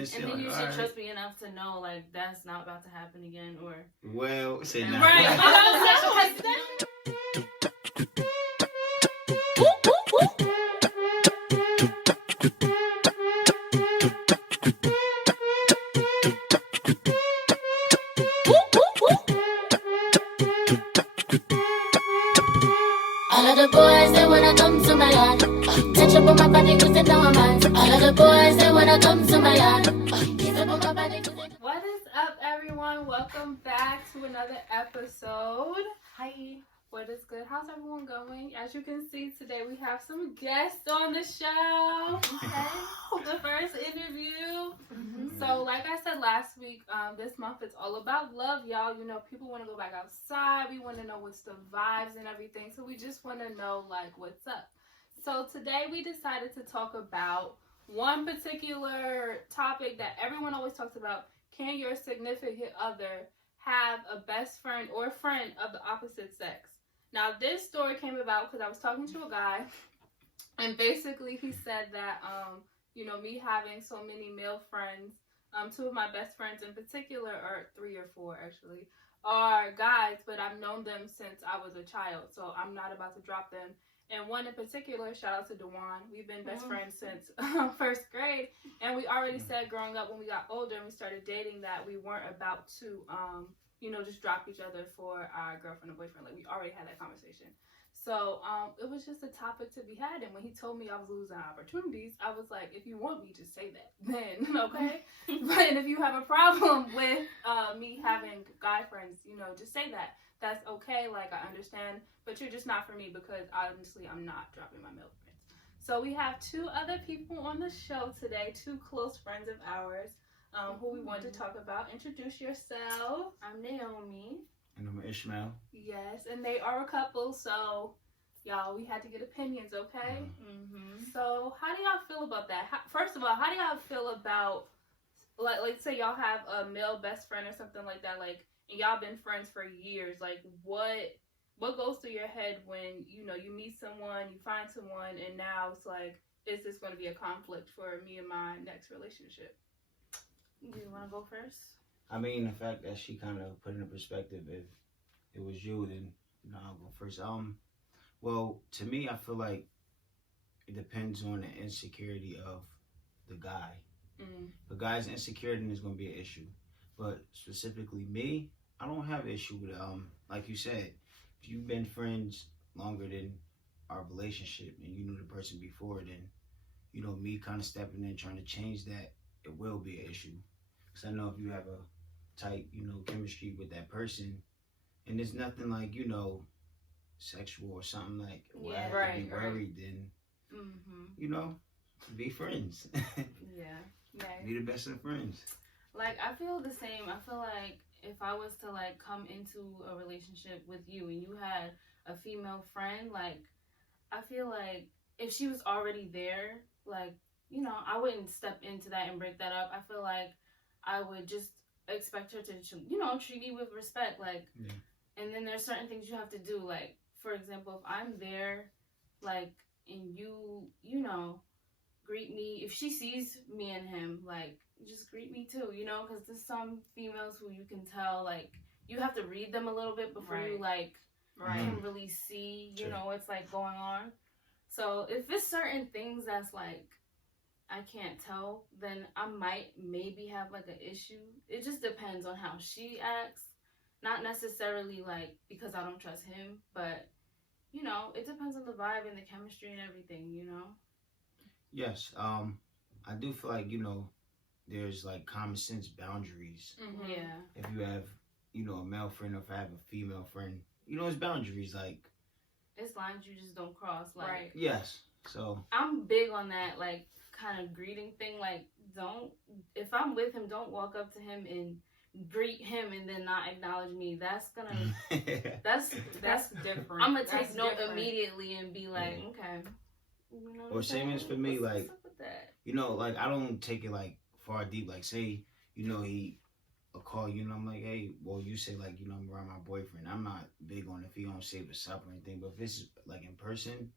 and then you should trust me enough to know, like, that's not about to happen again, or... Well, say not. Right. All of the boys, they wanna come to my yard. Touch up on my body cause they know I'm mine. All of the boys, they wanna come to my yard. Kiss up on my body cause they know. What is up, everyone? Welcome back to another episode. Hi. What is good? How's everyone going? As you can see, today we have some guests on the show. Okay. The first interview. So, like I said last week, this month it's all about love, y'all. You know, people want to go back outside. We want to know what's the vibes and everything. So we just want to know, like, what's up. So today we decided to talk about one particular topic that everyone always talks about. Can your significant other have a best friend or friend of the opposite sex? Now, this story came about because I was talking to a guy, and basically he said that, you know, me having so many male friends, two of my best friends in particular, or 3 or 4 actually, are guys, but I've known them since I was a child, so I'm not about to drop them. And one in particular, shout out to Dewan, we've been best friends since first grade, and we already said growing up when we got older and we started dating that we weren't about to, you know, just drop each other for our girlfriend or boyfriend. Like, we already had that conversation. So, it was just a topic to be had. And when he told me I was losing opportunities, I was like, if you want me, just say that then, okay? But if you have a problem with me having guy friends, you know, just say that. That's okay. Like, I understand. But you're just not for me because, honestly, I'm not dropping my male friends. So, we have 2 other people on the show today, 2 close friends of ours. Who we want to talk about. Introduce yourself. I'm Naomi. And I'm Ishmael. Yes, and they are a couple, so y'all, we had to get opinions, okay? So how do y'all feel about that? First of all, how do y'all feel about, like say y'all have a male best friend or something like that, like, and y'all been friends for years, like, what goes through your head when, you know, you meet someone, you find someone, and now it's like, is this going to be a conflict for me and my next relationship? Do you want to go first? I mean, the fact that she kind of put into perspective, if it was you, then, you know, I'll go first. Well, to me, I feel like it depends on the insecurity of the guy. The guy's insecurity is going to be an issue. But specifically me, I don't have an issue with it. Like you said, if you've been friends longer than our relationship and you knew the person before, then, you know, me kind of stepping in, trying to change that, it will be an issue. Because I know if you have a tight, you know, chemistry with that person, and there's nothing like, you know, sexual or something like, where I have to be worried, then, you know, be friends. Be the best of friends. Like, I feel the same. I feel like if I was to, like, come into a relationship with you and you had a female friend, like, I feel like if she was already there, like, you know, I wouldn't step into that and break that up. I feel like I would just expect her to, you know, treat me with respect, like, and then there's certain things you have to do, like, for example, if I'm there, like, and you know, greet me, if she sees me and him, like, just greet me too, you know, because there's some females who you can tell, like, you have to read them a little bit before you, like, can really see, you know, what's, like, going on. So if it's certain things that's, like, I can't tell, then I might maybe have, like, an issue. It just depends on how she acts. Not necessarily, like, because I don't trust him, but, you know, it depends on the vibe and the chemistry and everything, you know? Yes, I do feel like, you know, there's, like, common sense boundaries. Yeah. If you have, you know, a male friend, or if I have a female friend, you know, it's boundaries, like. It's lines you just don't cross, like. Yes, so. I'm big on that, like, kind of greeting thing, like, if I'm with him, don't walk up to him and greet him and then not acknowledge me. That's gonna that's different. I'm gonna take note immediately and be like, okay, you know, or same as for me, like, what's up with that? You know, like, I don't take it, like, far deep. Like, say, you know, I'll call you and I'm like, hey, well, you say, like, you know, I'm around my boyfriend. I'm not big on if he don't say what's up or anything, but if it's, like, in person,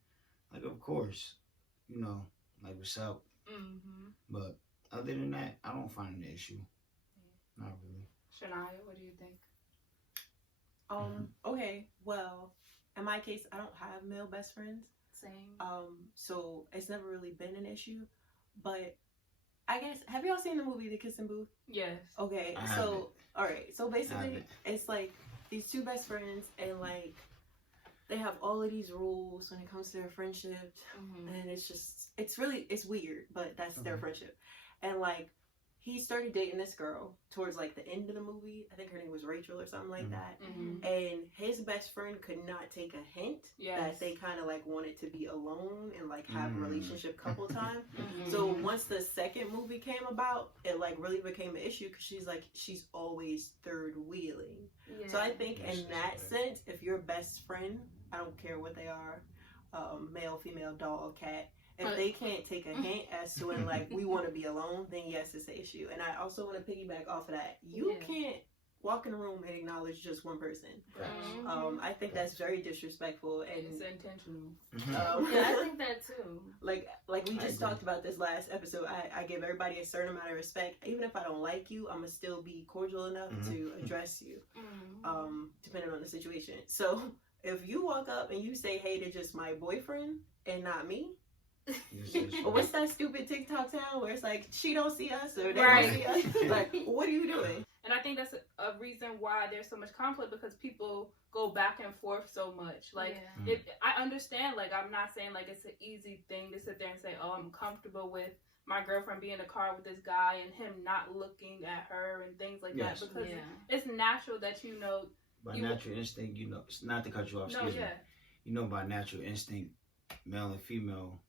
like, of course, you know, like, what's up. But other than that, I don't find an issue. Not really. Shania, what do you think? Okay, well, in my case, I don't have male best friends. Same. So it's never really been an issue. But I guess, have y'all seen the movie The Kissing Booth? Yes. Okay, I so, haven't. alright, so basically, it's like these two best friends, and like, they have all of these rules when it comes to their friendship, and it's weird, but that's their friendship. And like, he started dating this girl towards like the end of the movie. I think her name was Rachel or something like that. And his best friend could not take a hint that they kind of like wanted to be alone and like have a relationship couple time. So once the second movie came about, it like really became an issue because she's always third wheeling. Yeah. So I think in that sense, if your best friend, I don't care what they are, male, female, dog, cat, if they can't take a hint as to when like we want to be alone, then yes, it's an issue. And I also want to piggyback off of that. You can't walk in a room and acknowledge just one person. I think that's very disrespectful and it's intentional. Yeah, I think that too. Like we just talked about this last episode. I give everybody a certain amount of respect. Even if I don't like you, I'm gonna still be cordial enough to address you, depending on the situation. So if you walk up and you say, "Hey, they're just my boyfriend and not me." What's that stupid TikTok sound where it's like she don't see us or they don't see us? Like, what are you doing? And I think that's a reason why there's so much conflict, because people go back and forth so much. Like, I understand. Like, I'm not saying like it's an easy thing to sit there and say, "Oh, I'm comfortable with my girlfriend being in the car with this guy and him not looking at her and things like that," because it's natural that by natural instinct, it's not to cut you off. Excuse me. By natural instinct, male and female.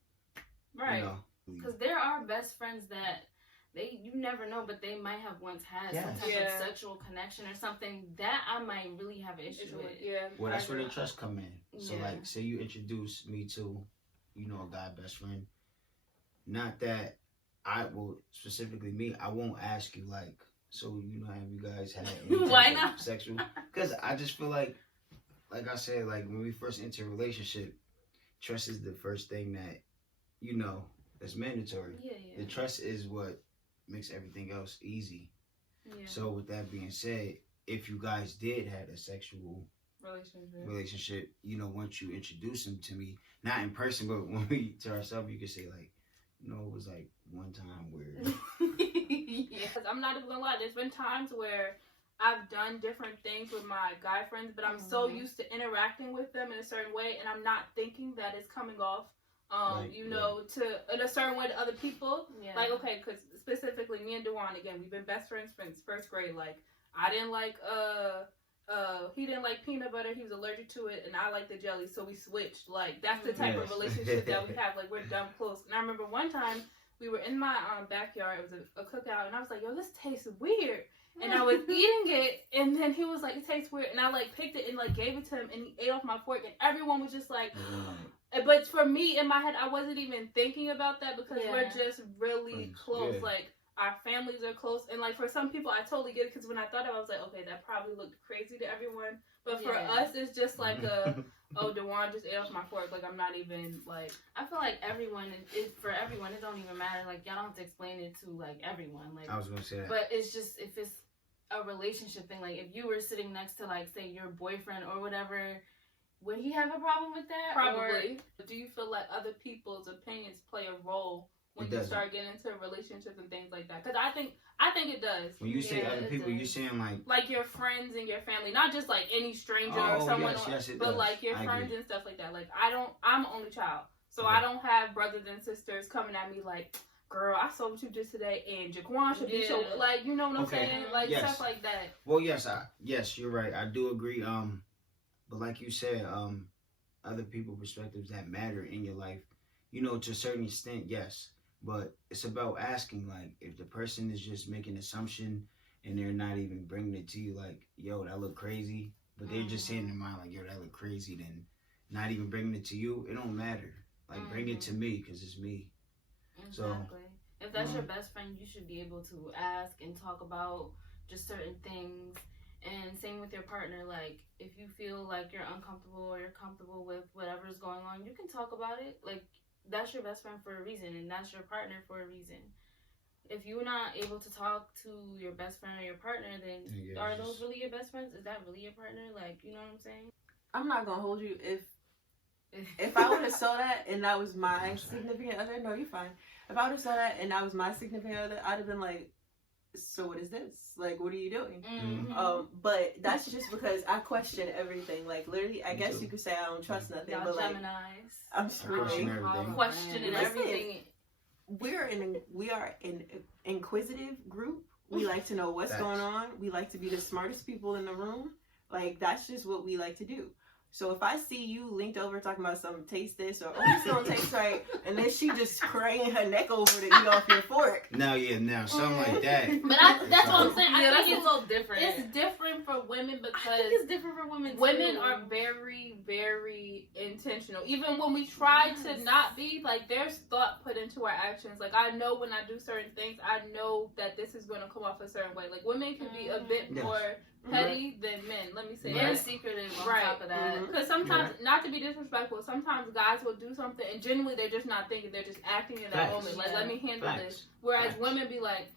Right, because there are best friends that you never know, but they might have once had some type of sexual connection or something that I might really have an issue with. Yeah, well, that's where the trust come in. So like, say you introduce me to, a guy best friend. Not that I will specifically me. I won't ask you like, so have you guys had any why not sexual? Because I just feel like I said, like when we first enter a relationship, trust is the first thing that. That's mandatory. The trust is what makes everything else easy. So with that being said, if you guys did have a sexual relationship, once you introduce him to me, not in person, but when we to ourselves, you could say like, it was like one time where. Because I'm not even gonna lie, there's been times where I've done different things with my guy friends, but I'm so used to interacting with them in a certain way, and I'm not thinking that it's coming off. To in a certain way to other people. Like, okay, because specifically me and Dewan, again, we've been best friends since first grade. Like, I didn't like he didn't like peanut butter, he was allergic to it, and I like the jelly, so we switched. Like, that's the type of relationship that we have. Like, we're dumb close. And I remember one time we were in my backyard, it was a cookout, and I was like, yo, this tastes weird. And I was eating it, and then he was like, it tastes weird. And I like picked it and like gave it to him, and he ate off my fork, and everyone was just like, but for me, in my head, I wasn't even thinking about that because we're just really close. Like, our families are close. And like, for some people, I totally get it, because when I thought of it, I was like, okay, that probably looked crazy to everyone. But for us, it's just like Dewan just ate off my fork. Like, I'm not even like. I feel like for everyone, it don't even matter. Like, y'all don't have to explain it to like everyone. Like, I was gonna say that. But it's just, if it's a relationship thing, like if you were sitting next to like, say, your boyfriend or whatever, would he have a problem with that? Probably. Or do you feel like other people's opinions play a role when you start getting into relationships and things like that? Because I think it does. When you say other people, you're saying like your friends and your family, not just like any stranger or someone, but like your friends and stuff like that. Like, I'm an only child, so I don't have brothers and sisters coming at me like, girl, I saw what you did today, and Jaquan should be so, like, you know what I'm saying? Like, stuff like that. Well, yes, you're right. I do agree. But like you said, other people's perspectives that matter in your life, to a certain extent, yes. But it's about asking, like, if the person is just making an assumption and they're not even bringing it to you, like, yo, that look crazy, but they're just saying in their mind, like, yo, that look crazy, then not even bringing it to you, it don't matter. Like, bring it to me, because it's me. Exactly. So, if that's your best friend, you should be able to ask and talk about just certain things. And same with your partner. Like, if you feel like you're uncomfortable or you're comfortable with whatever's going on, you can talk about it. Like, that's your best friend for a reason, and that's your partner for a reason. if you're not able to talk to your best friend or your partner, then are those really your best friends? Is that really your partner? Like, you know what I'm saying? I'm not gonna hold you if I would have saw that and that was my significant other. No, you're fine. If I would have saw that and that was my significant other, I'd have been like, so what is this? Like, what are you doing? Mm-hmm. But that's just because I question everything. Like, literally, I guess you could say I don't trust nothing. Y'all but like, Geminis. I'm screaming. Questioning everything. We are an inquisitive group. We like to know what's going on. We like to be the smartest people in the room. Like, that's just what we like to do. So if I see you linked over talking about something, taste this, or this don't taste right, and then she just craning her neck over to eat off your fork. Now something like that. But that's what I'm saying. Yeah, I that's think a little different. It's different for women because I think it's different for women. Women are very, very intentional. Even when we try to not be, like, there's thought put into our actions. Like, I know when I do certain things, I know that this is going to come off a certain way. Like, women can be a bit more petty than men. Let me say and that. secretive on top of that. Because sometimes, not to be disrespectful, sometimes guys will do something and genuinely they're just not thinking. They're just acting in that moment. Like, let me handle this. Whereas women be like,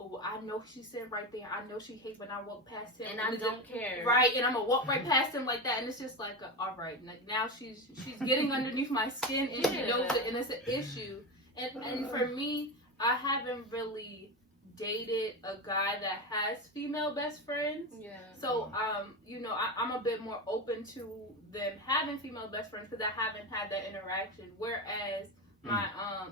oh, I know she's sitting right there. I know she hates when I walk past him. And I don't care. Right, and I'm going to walk right past him like that. And it's just like, all right. Like, now she's getting underneath my skin and she knows it. And it's an issue. And for me, I haven't really dated a guy that has female best friends. Yeah. So, you know, I'm a bit more open to them having female best friends because I haven't had that interaction. Whereas my,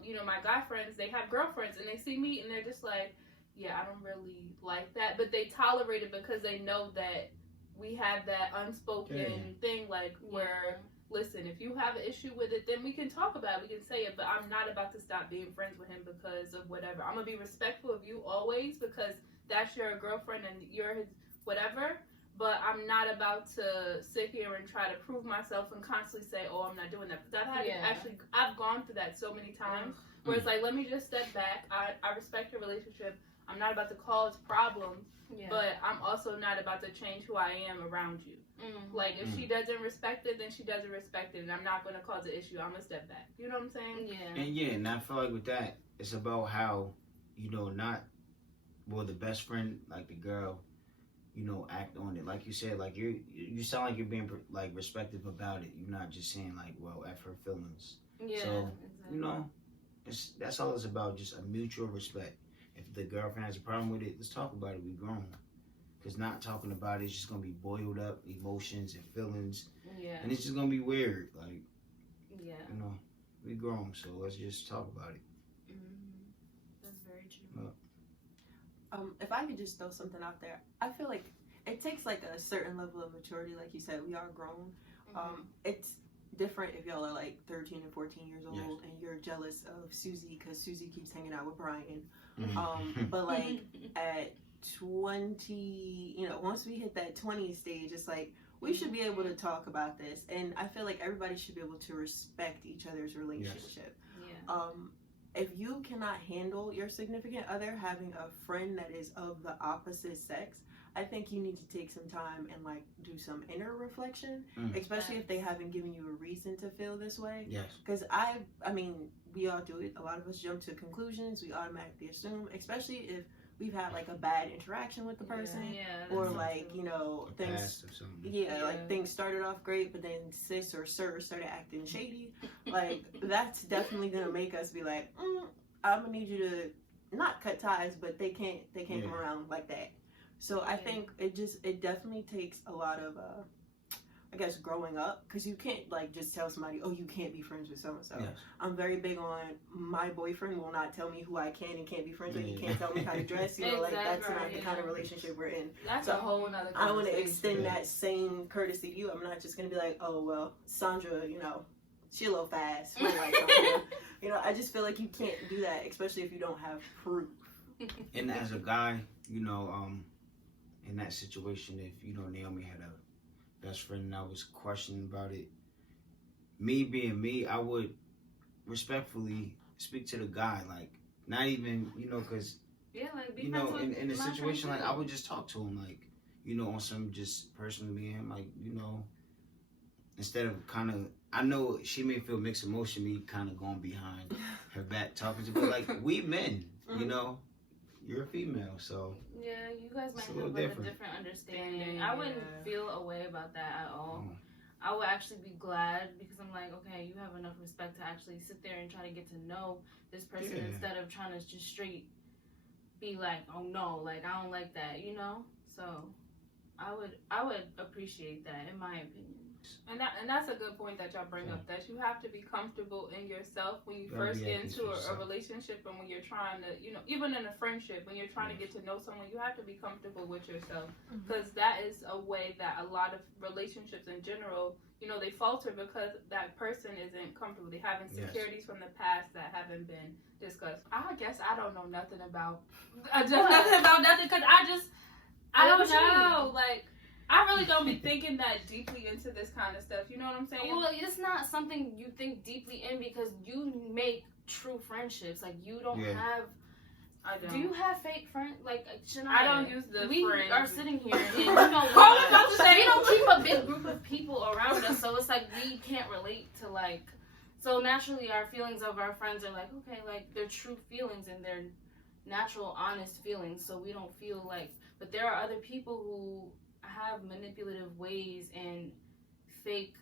you know, my guy friends, they have girlfriends and they see me and they're just like, yeah, I don't really like that. But they tolerate it because they know that we have that unspoken thing, like, where, listen, if you have an issue with it, then we can talk about it. We can say it. But I'm not about to stop being friends with him because of whatever. I'm going to be respectful of you always because that's your girlfriend and you're his whatever. But I'm not about to sit here and try to prove myself and constantly say, oh, I'm not doing that. Because I've gone through that so many times where it's like, let me just step back. I respect your relationship. I'm not about to cause problems, but I'm also not about to change who I am around you. Like, if she doesn't respect it, then she doesn't respect it, and I'm not going to cause an issue. I'm going to step back. You know what I'm saying? Yeah. And I feel like with that, it's about how, you know, the best friend, like the girl, you know, act on it. Like you said, like you sound like you're being, like, respectful about it. You're not just saying, like, well, F her feelings. Yeah, so, exactly. You know, that's all it's about, just a mutual respect. If the girlfriend has a problem with it, let's talk about it. We grown. Because not talking about it is just going to be boiled up emotions and feelings. Yeah. And it's just going to be weird. Like, you know, we grown, so let's just talk about it. That's very true. If I could just throw something out there, I feel like it takes, like, a certain level of maturity. Like you said, we are grown. It's different if y'all are, like, 13 and 14 years old and you're jealous of Susie because Susie keeps hanging out with Brian. But, like, at 20, you know, once we hit that 20 stage, it's like we should be able to talk about this, and I feel like everybody should be able to respect each other's relationship. If you cannot handle your significant other having a friend that is of the opposite sex, I think you need to take some time and, like, do some inner reflection, especially if they haven't given you a reason to feel this way. Because I mean, we all do it. A lot of us jump to conclusions. We automatically assume, especially if we've had, like, a bad interaction with the person, or, like, you know, things, like, things started off great, but then sis or sir started acting shady. Like, that's definitely gonna make us be like, I'm gonna need you to not cut ties, but they can't come around like that. So I think it definitely takes a lot of I guess growing up, because you can't, like, just tell somebody, oh, you can't be friends with so-and-so. I'm very big on my boyfriend will not tell me who I can and can't be friends with. You can't tell me how to dress. You know, like, that's not the kind of relationship we're in. That's a whole nother I want to extend that same courtesy to you. I'm not just going to be like, oh, well, Sandra, you know, she a little fast. Like Sandra. You know, I just feel like you can't do that, especially if you don't have proof. And as a guy, you know, in that situation, if, you know, Naomi had a best friend and I was questioning about it, me being me, I would respectfully speak to the guy, like, not even, you know, because, like, you know, in a situation, like, I would just talk to him, like, you know, on some just personally me and him, like, you know, instead of kind of, I know she may feel mixed emotion, me kind of going behind her back talking to, but, like, we men, you know, you're a female, so Yeah, you guys might It's a have little like different. a different understanding. I wouldn't feel a way about that at all. Mm. I would actually be glad because I'm like, okay, you have enough respect to actually sit there and try to get to know this person Yeah. instead of trying to just straight be like, oh no, like I don't like that, you know? So I would appreciate that in my opinion. And that's a good point that y'all bring up, that you have to be comfortable in yourself when you gotta first be get at peace into with a yourself. relationship, and when you're trying to, you know, even in a friendship, when you're trying to get to know someone, you have to be comfortable with yourself, because that is a way that a lot of relationships in general, you know, they falter because that person isn't comfortable. They have insecurities from the past that haven't been discussed. I guess I don't know nothing about nothing, because I don't know, like, I really don't be thinking that deeply into this kind of stuff. You know what I'm saying? Well, it's not something you think deeply in because you make true friendships. Like, you don't have... I don't. Do you have fake friends? Like, Shania, I don't use the we friends. are sitting here and, you know, we don't keep a big group of people around us, so it's like we can't relate to, like... So, naturally, our feelings of our friends are like, okay, like, they're true feelings and they're natural, honest feelings, so we don't feel like... But there are other people who have manipulative ways and fake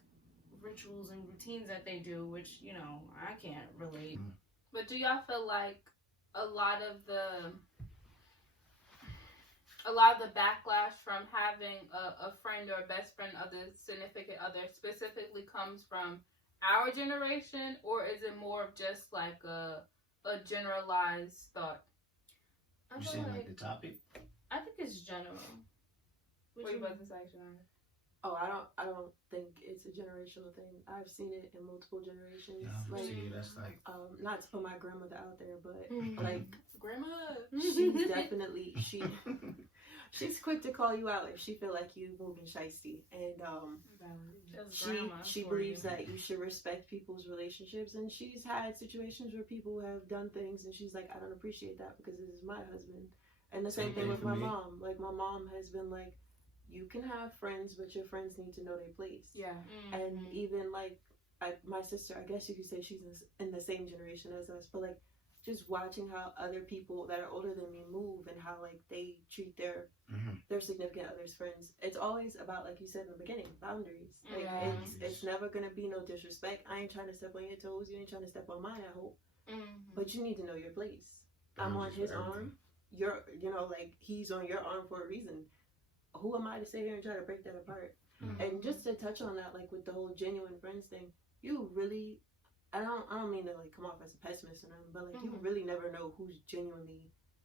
rituals and routines that they do, which, you know, I can't relate. But do y'all feel like a lot of the backlash from having a friend or a best friend of the significant other specifically comes from our generation, or is it more of just like a generalized thought? You saying like the topic? I think it's general. What you about to say, Shania? Oh, I don't think it's a generational thing. I've seen it in multiple generations. Yeah, like, see, that's like not to put my grandmother out there, but Mhm. like Grandma. she's definitely she's quick to call you out if she feel like you moving shiesty, and That's grandma she for believes you. that you should respect people's relationships, and she's had situations where people have done things, and she's like, I don't appreciate that because this is my husband. And the same thing with my mom. Like, my mom has been like, you can have friends, but your friends need to know their place. Yeah. And even like my sister, I guess you could say she's in the same generation as us, but like just watching how other people that are older than me move and how like they treat their significant other's friends. It's always about, like you said in the beginning, boundaries. Like it's never gonna be no disrespect. I ain't trying to step on your toes. You ain't trying to step on mine, I hope. But you need to know your place. I'm on his arm. You know, like, he's on your arm for a reason. Who am I to sit here and try to break that apart? And just to touch on that, like with the whole genuine friends thing, you really, I don't mean to like come off as a pessimist or nothing, but like you really never know who's genuinely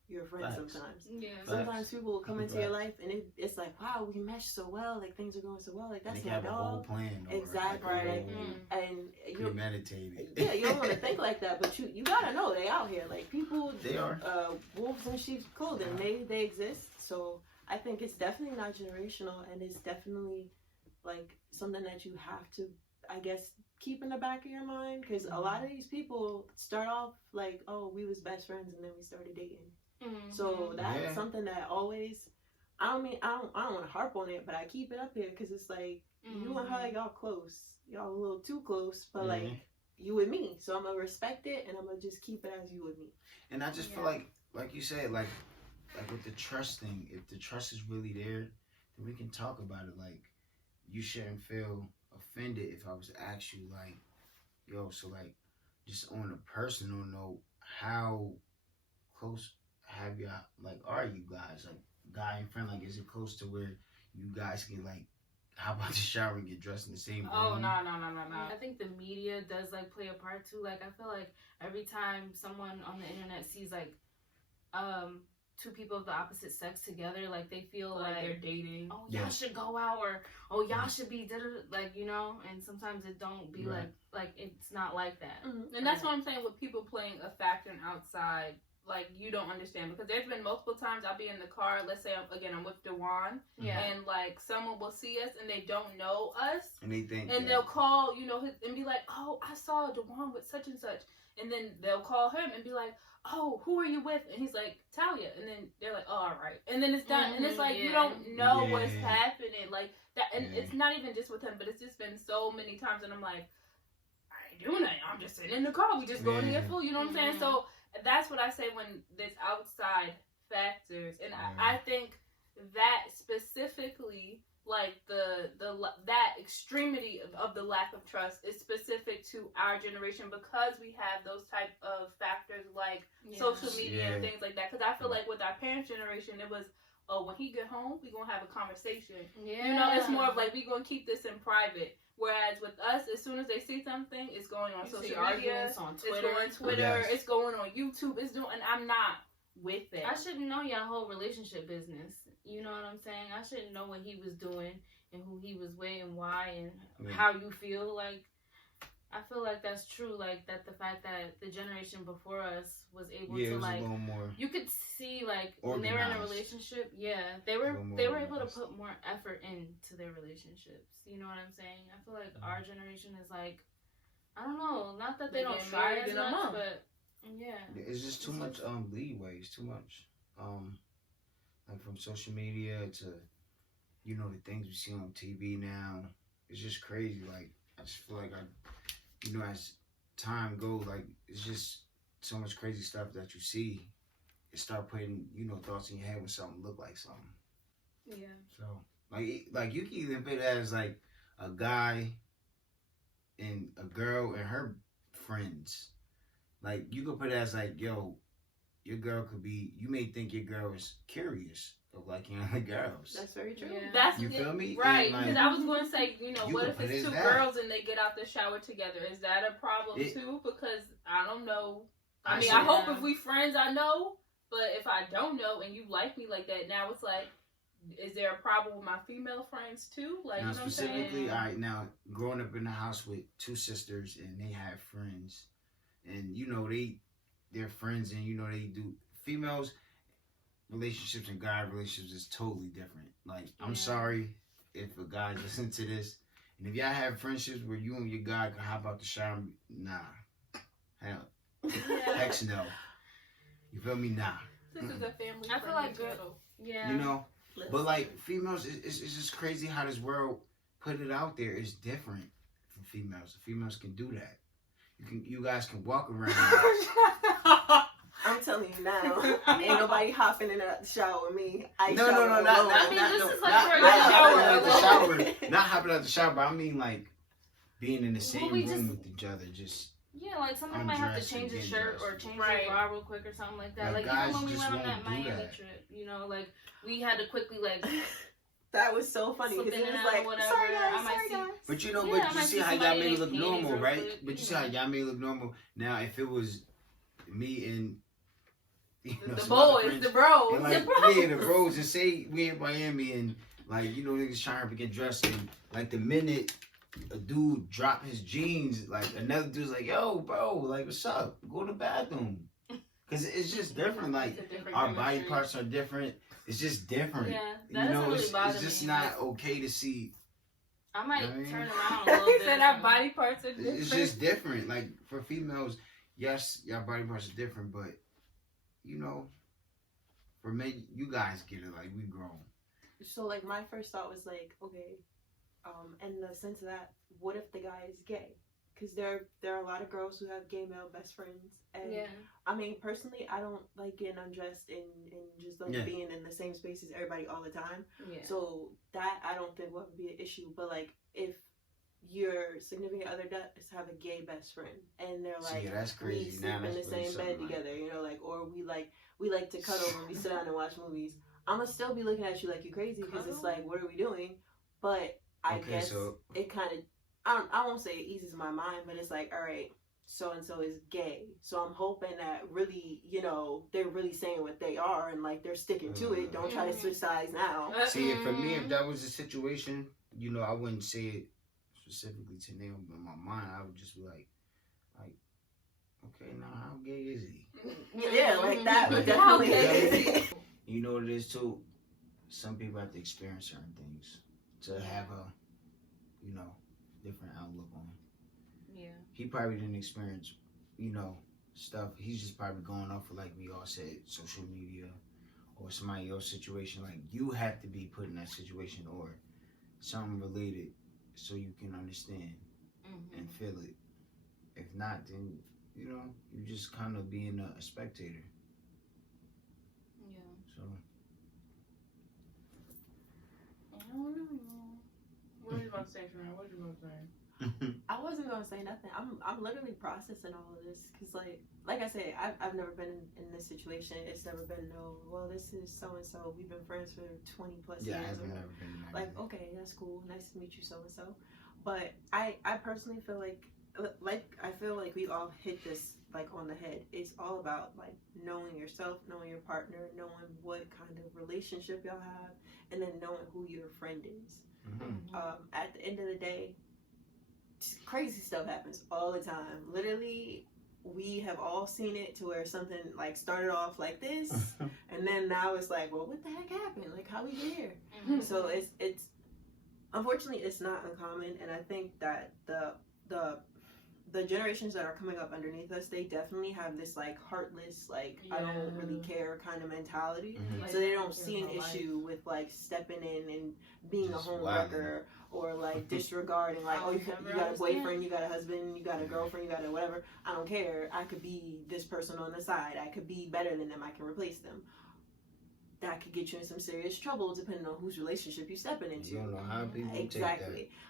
your friend. Sometimes sometimes people will come into your life and it's like, wow, we mesh so well, like things are going so well, like that's they my have dog. a whole plan, Exactly. like, and you premeditated. Yeah, you don't want to think like that, but you gotta know they out here, like people. They are wolves in sheep's clothing. They exist. So I think it's definitely not generational, and it's definitely like something that you have to, I guess, keep in the back of your mind, because a lot of these people start off like, oh, we was best friends and then we started dating. So that's something that always, I don't want to harp on it, but I keep it up here because it's like, you and her, y'all close, y'all a little too close, but like you and me, so I'm gonna respect it and I'm gonna just keep it as you and me. And I just feel like you said, like with the trust thing, if the trust is really there, then we can talk about it. Like, you shouldn't feel offended if I was to ask you, like, yo, so like, just on a personal note, how close have y'all, like, are you guys, like, guy and friend, like, is it close to where you guys can, like, hop out the shower and get dressed in the same room? Oh, no. I think the media does like play a part too. Like, I feel like every time someone on the internet sees like two people of the opposite sex together, like they feel like they're dating. Oh, y'all should go out, or oh, y'all should be like, you know. And sometimes it don't be like it's not like that. And that's what I'm saying with people playing a factor outside. Like, you don't understand, because there's been multiple times I'll be in the car, let's say I'm with Dewan, and like someone will see us and they don't know us, and they think, and they'll call, you know, and be like, oh, I saw Dewan with such and such, and then they'll call him and be like, oh, who are you with? And he's like, Talia, and then they're like, oh, all right, and then it's done, and it's like, you don't know what's happening, like that, and it's not even just with him, but it's just been so many times, and I'm like, I ain't doing that, I'm just sitting in the car, we just going to get food, you know what I'm saying? So that's what I say when there's outside factors, and I think that specifically, like that extremity of the lack of trust is specific to our generation because we have those type of factors like social media and things like that. Because I feel like with our parents' generation, it was, oh, when he get home, we gonna have a conversation. Yeah. You know, it's more of like we gonna keep this in private. Whereas with us, as soon as they see something, it's going on social media, it's on Twitter, it's going on YouTube, it's doing, and I'm not with it. I shouldn't know y'all whole relationship business. You know what I'm saying? I shouldn't know what he was doing and who he was with and why and how you feel. Like, I feel like that's true. Like, that the fact that the generation before us was able to, like, a little more, you could see, like, organized. When they were in a relationship, they were able to put more effort into their relationships. You know what I'm saying? I feel like our generation is like, I don't know, not that they don't try as much, but it's just too much leeway. It's too much like from social media to, you know, the things we see on TV now. It's just crazy. Like, I just feel like you know, as time goes, like, it's just so much crazy stuff that you see. It start putting, you know, thoughts in your head when something look like something. Yeah. So, like you can even put it as, like, a guy and a girl and her friends. Like, you could put it as, like, yo, your girl could be, you may think your girl is curious of, like, you know, the girls. That's very true. Yeah. You feel me? Right, because I was going to say, you know, what if it's two girls and they get out the shower together? Is that a problem too? Because I don't know. I mean, I hope if we friends, I know. But if I don't know and you like me like that, now it's like, is there a problem with my female friends too? Like, now, you know what I'm specifically, saying? all right, now, growing up in a house with two sisters and they have friends, and, you know, they're friends and, you know, they do, females, relationships and guy relationships is totally different. Like, I'm sorry if a guy listen to this, and if y'all have friendships where you and your guy can hop out the shower, nah. Hell. Heck no. You feel me? Nah. This is a family. I feel like you know, but like females, it's just crazy how this world put it out there. It's different for females. Females can do that. You guys can walk around. I'm telling you now, ain't nobody hopping in the shower with me. No, not hopping out the shower, but I mean like being in the same room with each other, just. Yeah, like somebody might have to change his shirt or change his bra real quick or something like that. Like even when we went on that Miami trip, you know, like we had to quickly like. That was so funny because it was like, sorry guys. But you know, but you see how y'all made it look normal, right? But you see how y'all made it look normal. Now, if it was me and the boys, the bros, and like, the bros, and say we in Miami and like, you know, niggas trying to get dressed and like the minute a dude drop his jeans, like another dude's like, yo, bro, like, what's up? Go to the bathroom. Because it's just different. Like, our body parts are different. It's just different. Yeah, that doesn't really bother me. It's just not okay to see. I might turn around a little bit. He said our body parts are different. It's just different. Like, for females, yes, your body parts are different, but, you know, for men, you guys get it. Like, we grown. So, like, my first thought was like, okay, in the sense of that, what if the guy is gay? Because there are a lot of girls who have gay male best friends, and I mean, personally, I don't like getting undressed and just like being in the same space as everybody all the time. Yeah. So that I don't think would be an issue. But like, if your significant other does have a gay best friend, and they're like, that's crazy. We sleep in the same bed together, you know, like, or we like to cuddle when we sit down and watch movies. I'm gonna still be looking at you like you're crazy because it's like, what are we doing? But I guess it kind of, I won't say it eases my mind, but it's like, all right, so-and-so is gay. So I'm hoping that really, you know, they're really saying what they are and like they're sticking to it. Don't try to switch sides now. See, for me, if that was the situation, you know, I wouldn't say it specifically to them, but in my mind, I would just be like, okay, now how gay is he? Yeah, like that. But definitely. Gay. You know what it is too? Some people have to experience certain things to have a, you know, different outlook on it. Yeah. He probably didn't experience, you know, stuff. He's just probably going off of, like we all said, social media or somebody else's situation. Like, you have to be put in that situation or something related so you can understand and feel it. If not, then you know, you just kind of being a spectator. Yeah. So. I don't really know. What were you about to say, Sharon? What were you about to say? I wasn't gonna say nothing. I'm literally processing all of this because like I said, I've never been in this situation. It's never been well, this is so and so. We've been friends for 20 plus Yeah, years. I've never been in that. Like, okay, that's cool. Nice to meet you, so and so. But I personally feel like I feel like we all hit this like on the head. It's all about like knowing yourself, knowing your partner, knowing what kind of relationship y'all have, and then knowing who your friend is. At the end of the day, crazy stuff happens all the time. Literally, we have all seen it to where something like started off like this, and then now it's like, well, what the heck happened? Like, how we get here? So it's unfortunately it's not uncommon, and I think that the generations that are coming up underneath us, they definitely have this like heartless, like I don't really care kind of mentality. So they don't see an issue with like stepping in and being just a homewrecker or like disregarding like, oh, you got a boyfriend, you got a husband, you got a girlfriend, you got a whatever. I don't care. I could be this person on the side. I could be better than them. I can replace them. That could get you in some serious trouble depending on whose relationship you're stepping into. You don't know how people take that.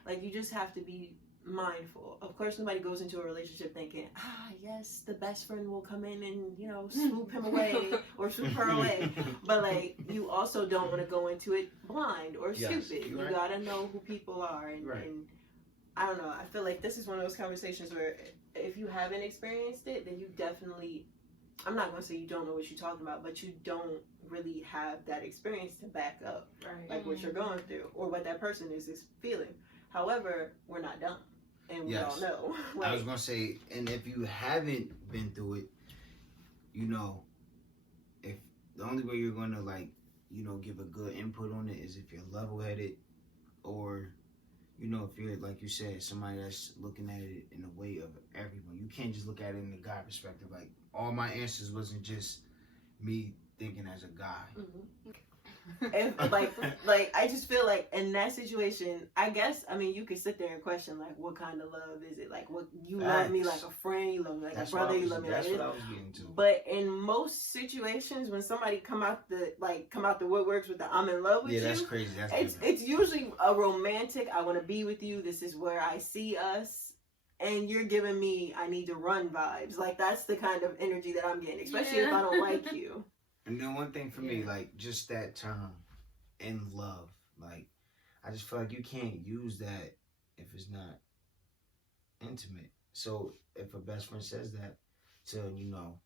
Like, you just have to be mindful. Of course, nobody goes into a relationship thinking, yes, the best friend will come in and, you know, swoop him away or swoop her away. But, like, you also don't want to go into it blind or stupid. You got to know who people are. And I don't know. I feel like this is one of those conversations where if you haven't experienced it, then you definitely, I'm not going to say you don't know what you're talking about, but you don't really have that experience to back up like what you're going through or what that person is feeling. However, we're not dumb, and we all know. Like, I was gonna say, and if you haven't been through it, you know, if the only way you're gonna like, you know, give a good input on it is if you're level-headed, or, you know, if you're, like you said, somebody that's looking at it in a way of everyone. You can't just look at it in the guy perspective. Like, all my answers wasn't just me thinking as a guy. And like I just feel like in that situation, I guess, I mean, you could sit there and question like, what kind of love is it? Like, what you love me like a friend, you love me like a brother, you love me like this. That's what I was getting to. But in most situations, when somebody come out the woodworks with the I'm in love with you, that's crazy. It's usually a romantic. I want to be with you. This is where I see us. And you're giving me I need to run vibes. Like, that's the kind of energy that I'm getting, especially if I don't like you. And then one thing for me, like, just that term, in love, like, I just feel like you can't use that if it's not intimate. So if a best friend says that to, you know,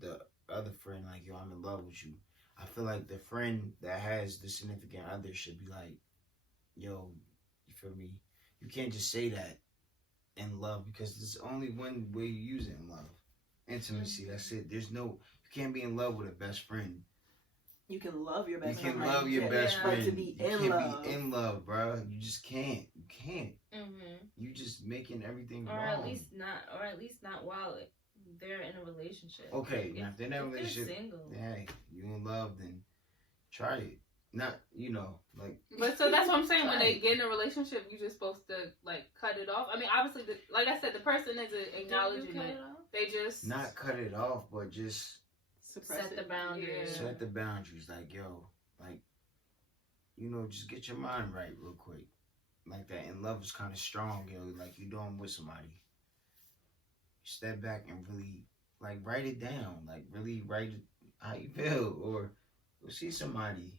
the other friend, like, yo, I'm in love with you, I feel like the friend that has the significant other should be like, yo, you feel me? You can't just say that in love, because there's only one way you use it in love. Intimacy, that's it. There's no, you can't be in love with a best friend. You can love your best friend. You can love your best friend. But to be you in can't love. be in love, bro. You just can't. You can't. You just making everything wrong. Or at least not while they're in a relationship. Okay, now if they're in a relationship, single, hey, you in love, then try it. Not, you know, like. But so that's what I'm saying. When they get in a relationship, you're just supposed to like cut it off. I mean, obviously, like I said, the person isn't acknowledging it. They just not cut it off, but just set the boundaries. Set the boundaries. Like, yo, like, you know, just get your mind right real quick. Like that. And love is kind of strong, yo. Like, you doing with somebody. Step back and really, like, write it down. Like, really write it how you feel, or see somebody.